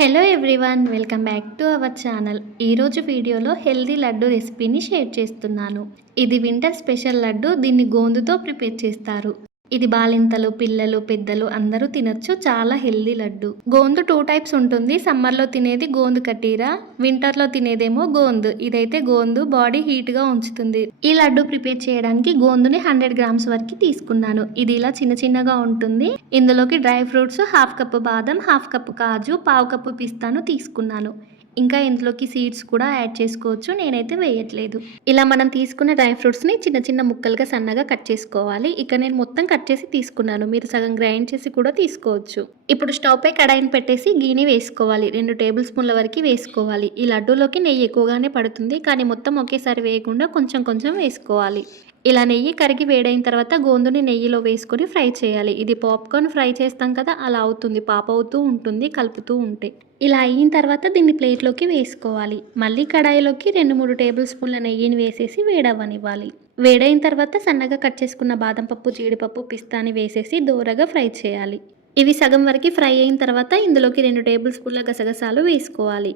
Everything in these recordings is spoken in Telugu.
Hello everyone welcome back to our channel ఈరోజు వీడియోలో హెల్దీ లడ్డు రెసిపీని షేర్ చేస్తున్నాను. ఇది వింటర్ స్పెషల్ లడ్డు దీన్ని గోందుతో ప్రిపేర్ చేస్తారు. ఇది బాలింతలు పిల్లలు పెద్దలు అందరూ తినొచ్చు. చాలా హెల్దీ లడ్డు. గోందు టూ టైప్స్ ఉంటుంది. సమ్మర్లో తినేది గోందు కటీరా వింటర్లో తినేదేమో గోందు. ఇదైతే గోందు బాడీ హీట్గా ఉంచుతుంది. ఈ లడ్డు ప్రిపేర్ చేయడానికి గోందుని హండ్రెడ్ గ్రామ్స్ వరకు తీసుకున్నాను. ఇది ఇలా చిన్న చిన్నగా ఉంటుంది. ఇందులోకి డ్రై ఫ్రూట్స్ హాఫ్ కప్పు బాదం హాఫ్ కప్పు కాజు పావు కప్పు పిస్తాను తీసుకున్నాను. ఇంకా ఇందులోకి సీడ్స్ కూడా యాడ్ చేసుకోవచ్చు. నేనైతే వేయట్లేదు. ఇలా మనం తీసుకున్న డ్రై ఫ్రూట్స్ని చిన్న చిన్న ముక్కలుగా సన్నగా కట్ చేసుకోవాలి. ఇక నేను మొత్తం కట్ చేసి తీసుకున్నాను. మీరు సగం గ్రైండ్ చేసి కూడా తీసుకోవచ్చు. ఇప్పుడు స్టవ్పై కడాయిని పెట్టేసి గీని వేసుకోవాలి. రెండు టేబుల్ స్పూన్ల వరకు వేసుకోవాలి. ఈ లడ్డూలోకి నెయ్యి ఎక్కువగానే పడుతుంది. కానీ మొత్తం ఒకేసారి వేయకుండా కొంచెం కొంచెం వేసుకోవాలి. ఇలా నెయ్యి కరిగి వేడైన తర్వాత గోందుని నెయ్యిలో వేసుకొని ఫ్రై చేయాలి. ఇది పాప్కార్న్ ఫ్రై చేస్తాం కదా అలా అవుతుంది. పాప అవుతూ ఉంటుంది కలుపుతూ ఉంటే. ఇలా అయిన తర్వాత దీన్ని ప్లేట్లోకి వేసుకోవాలి. మళ్ళీ కడాయిలోకి రెండు మూడు టేబుల్ స్పూన్ల నెయ్యిని వేసేసి వేడవ్వనివ్వాలి. వేడైన తర్వాత సన్నగా కట్ చేసుకున్న బాదం పప్పు జీడిపప్పు పిస్తాని వేసేసి దూరగా ఫ్రై చేయాలి. ఇవి సగం వరకు ఫ్రై అయిన తర్వాత ఇందులోకి రెండు టేబుల్ స్పూన్ల గసగసాలు వేసుకోవాలి.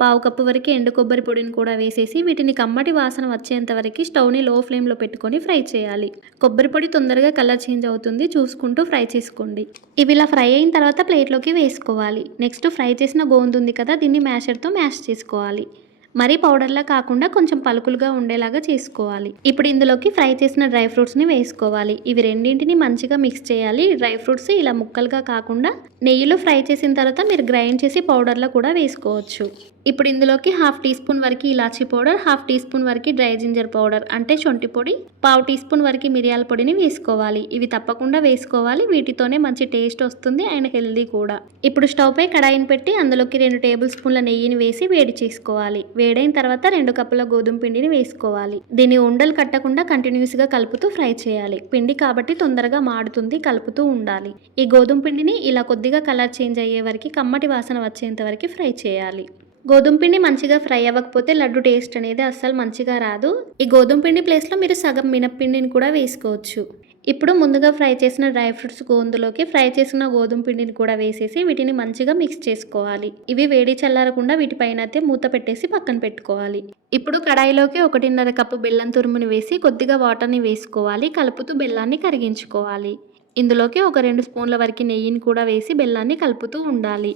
పావు కప్పు వరకు ఎండు కొబ్బరి పొడిని కూడా వేసేసి వీటిని కమ్మటి వాసన వచ్చేంత వరకు స్టవ్ని లో ఫ్లేమ్లో పెట్టుకొని ఫ్రై చేయాలి. కొబ్బరి పొడి తొందరగా కలర్ చేంజ్ అవుతుంది. చూసుకుంటూ ఫ్రై చేసుకోండి. ఇవి ఇలా ఫ్రై అయిన తర్వాత ప్లేట్లోకి వేసుకోవాలి. నెక్స్ట్ ఫ్రై చేసిన గోందు ఉంది కదా దీన్ని మ్యాషర్తో మ్యాష్ చేసుకోవాలి. మరీ పౌడర్లా కాకుండా కొంచెం పలుకులుగా ఉండేలాగా చేసుకోవాలి. ఇప్పుడు ఇందులోకి ఫ్రై చేసిన డ్రై ఫ్రూట్స్ని వేసుకోవాలి. ఇవి రెండింటిని మంచిగా మిక్స్ చేయాలి. డ్రై ఫ్రూట్స్ ఇలా ముక్కలుగా కాకుండా నెయ్యిలో ఫ్రై చేసిన తర్వాత మీరు గ్రైండ్ చేసి పౌడర్లో కూడా వేసుకోవచ్చు. ఇప్పుడు ఇందులోకి హాఫ్ టీ స్పూన్ వరకు ఇలాచీ పౌడర్ హాఫ్ టీ స్పూన్ వరకు డ్రై జింజర్ పౌడర్ అంటే శొంఠి పొడి పావు టీ స్పూన్ వరకు మిరియాల పొడిని వేసుకోవాలి. ఇవి తప్పకుండా వేసుకోవాలి. వీటితోనే మంచి టేస్ట్ వస్తుంది అండ్ హెల్దీ కూడా. ఇప్పుడు స్టవ్ పై కడాయిని పెట్టి అందులోకి రెండు టేబుల్ స్పూన్ల నెయ్యిని వేసి వేడి చేసుకోవాలి. వేడైన తర్వాత రెండు కప్పుల గోధుమ పిండిని వేసుకోవాలి. దీన్ని ఉండలు కట్టకుండా కంటిన్యూస్గా కలుపుతూ ఫ్రై చేయాలి. పిండి కాబట్టి తొందరగా మాడుతుంది కలుపుతూ ఉండాలి. ఈ గోధుమ పిండిని ఇలా కొద్దిగా కలర్ చేంజ్ అయ్యే వరకు కమ్మటి వాసన వచ్చేంత వరకు ఫ్రై చేయాలి. గోధుమ పిండి మంచిగా ఫ్రై అవ్వకపోతే లడ్డు టేస్ట్ అనేది అస్సలు మంచిగా రాదు. ఈ గోధుమ పిండి ప్లేస్లో మీరు సగం మినప్పిండిని కూడా వేసుకోవచ్చు. ఇప్పుడు ముందుగా ఫ్రై చేసిన డ్రై ఫ్రూట్స్ గోందులోకి ఫ్రై చేసిన గోధుమ పిండిని కూడా వేసేసి వీటిని మంచిగా మిక్స్ చేసుకోవాలి. ఇవి వేడి చల్లారకుండా వీటిపైన అయితే మూత పెట్టేసి పక్కన పెట్టుకోవాలి. ఇప్పుడు కడాయిలోకి ఒకటిన్నర కప్పు బెల్లం తురుముని వేసి కొద్దిగా వాటర్ని వేసుకోవాలి. కలుపుతూ బెల్లాన్ని కరిగించుకోవాలి. ఇందులోకి ఒక రెండు స్పూన్ల వరకు నెయ్యిని కూడా వేసి బెల్లాన్ని కలుపుతూ ఉండాలి.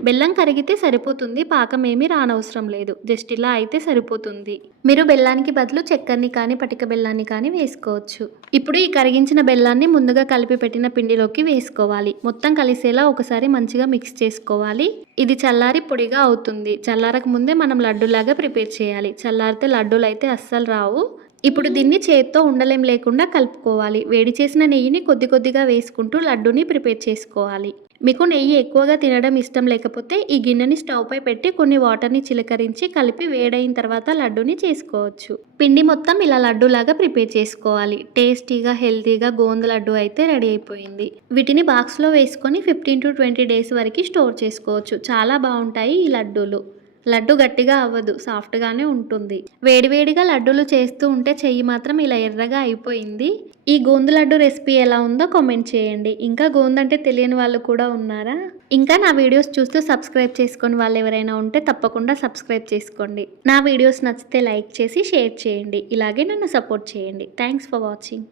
బెల్లం కరిగితే సరిపోతుంది పాకం ఏమీ రానవసరం లేదు. జస్ట్ ఇలా అయితే సరిపోతుంది. మీరు బెల్లానికి బదులు చక్కెరని కానీ పటిక బెల్లాన్ని కానీ వేసుకోవచ్చు. ఇప్పుడు ఈ కరిగించిన బెల్లాన్ని ముందుగా కలిపి పెట్టిన పిండిలోకి వేసుకోవాలి. మొత్తం కలిసేలా ఒకసారి మంచిగా మిక్స్ చేసుకోవాలి. ఇది చల్లారి పొడిగా అవుతుంది. చల్లారక ముందే మనం లడ్డూలాగా ప్రిపేర్ చేయాలి. చల్లారితే లడ్డూలు అయితే అస్సలు రావు. ఇప్పుడు దీన్ని చేత్తో ఉండలేం లేకుండా కలుపుకోవాలి. వేడి చేసిన నెయ్యిని కొద్ది కొద్దిగా వేసుకుంటూ లడ్డూని ప్రిపేర్ చేసుకోవాలి. మీకు నెయ్యి ఎక్కువగా తినడం ఇష్టం లేకపోతే ఈ గిన్నెని స్టవ్పై పెట్టి కొన్ని వాటర్ని చిలకరించి కలిపి వేడైన తర్వాత లడ్డూని చేసుకోవచ్చు. పిండి మొత్తం ఇలా లడ్డూలాగా ప్రిపేర్ చేసుకోవాలి. టేస్టీగా హెల్తీగా గోంద లడ్డు అయితే రెడీ అయిపోయింది. వీటిని బాక్స్లో వేసుకొని ఫిఫ్టీన్ టు ట్వంటీ డేస్ వరకు స్టోర్ చేసుకోవచ్చు. చాలా బాగుంటాయి ఈ లడ్డూలు. లడ్డు గట్టిగా అవ్వదు సాఫ్ట్గానే ఉంటుంది. వేడివేడిగా లడ్డూలు చేస్తూ ఉంటే చెయ్యి మాత్రం ఇలా ఎర్రగా అయిపోయింది. ఈ గోందు లడ్డు రెసిపీ ఎలా ఉందో కామెంట్ చేయండి. ఇంకా గోందు అంటే తెలియని వాళ్ళు కూడా ఉన్నారా? ఇంకా నా వీడియోస్ చూస్తూ సబ్స్క్రైబ్ చేసుకొని వాళ్ళు ఎవరైనా ఉంటే తప్పకుండా సబ్స్క్రైబ్ చేసుకోండి. నా వీడియోస్ నచ్చితే లైక్ చేసి షేర్ చేయండి. ఇలాగే నన్ను సపోర్ట్ చేయండి. Thanks for watching.